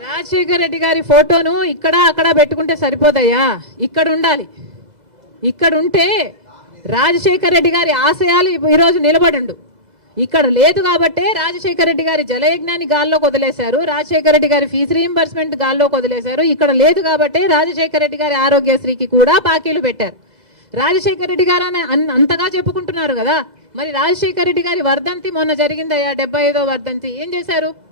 రాజశేఖర రెడ్డి గారి ఫోటోను ఇక్కడ అక్కడ పెట్టుకుంటే సరిపోతాయా? ఇక్కడ ఉండాలి. ఇక్కడ ఉంటే రాజశేఖర రెడ్డి గారి ఆశయాలు ఈ రోజు ఇక్కడ లేదు కాబట్టే రాజశేఖర రెడ్డి గారి జలయజ్ఞాన్ని గాల్లోకి వదిలేశారు. రాజశేఖర రెడ్డి గారి ఫీజు రీఎంబర్స్మెంట్ గాల్లోకి వదిలేశారు. ఇక్కడ లేదు కాబట్టే రాజశేఖర రెడ్డి గారి ఆరోగ్యశ్రీకి కూడా బాకీలు పెట్టారు. రాజశేఖర రెడ్డి గారు అన్- అంతగా చెప్పుకుంటున్నారు కదా. మరి రాజశేఖర రెడ్డి గారి వర్ధంతి మొన్న జరిగిందయ్యా డెబ్బై ఐదో వర్ధంతి. ఏం చేశారు?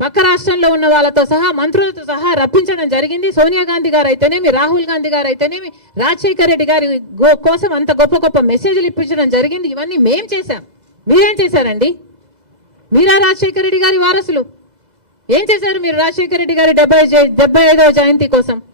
పక్క రాష్ట్రంలో ఉన్న వాళ్ళతో సహా మంత్రులతో సహా రప్పించడం జరిగింది. సోనియా గాంధీ గారు అయితేనేమి రాహుల్ గాంధీ గారు అయితేనేమి రాజశేఖర్ రెడ్డి గారి గో- కోసం అంత గొప్ప గొప్ప మెసేజ్లు ఇప్పించడం జరిగింది. ఇవన్నీ మేం చేశాం. మీరేం చేశారండి? మీరా రాజశేఖర రెడ్డి గారి వారసులు? ఏం చేశారు మీరు రాజశేఖర రెడ్డి గారి డెబ్బై డెబ్బై ఐదవ జయంతి కోసం?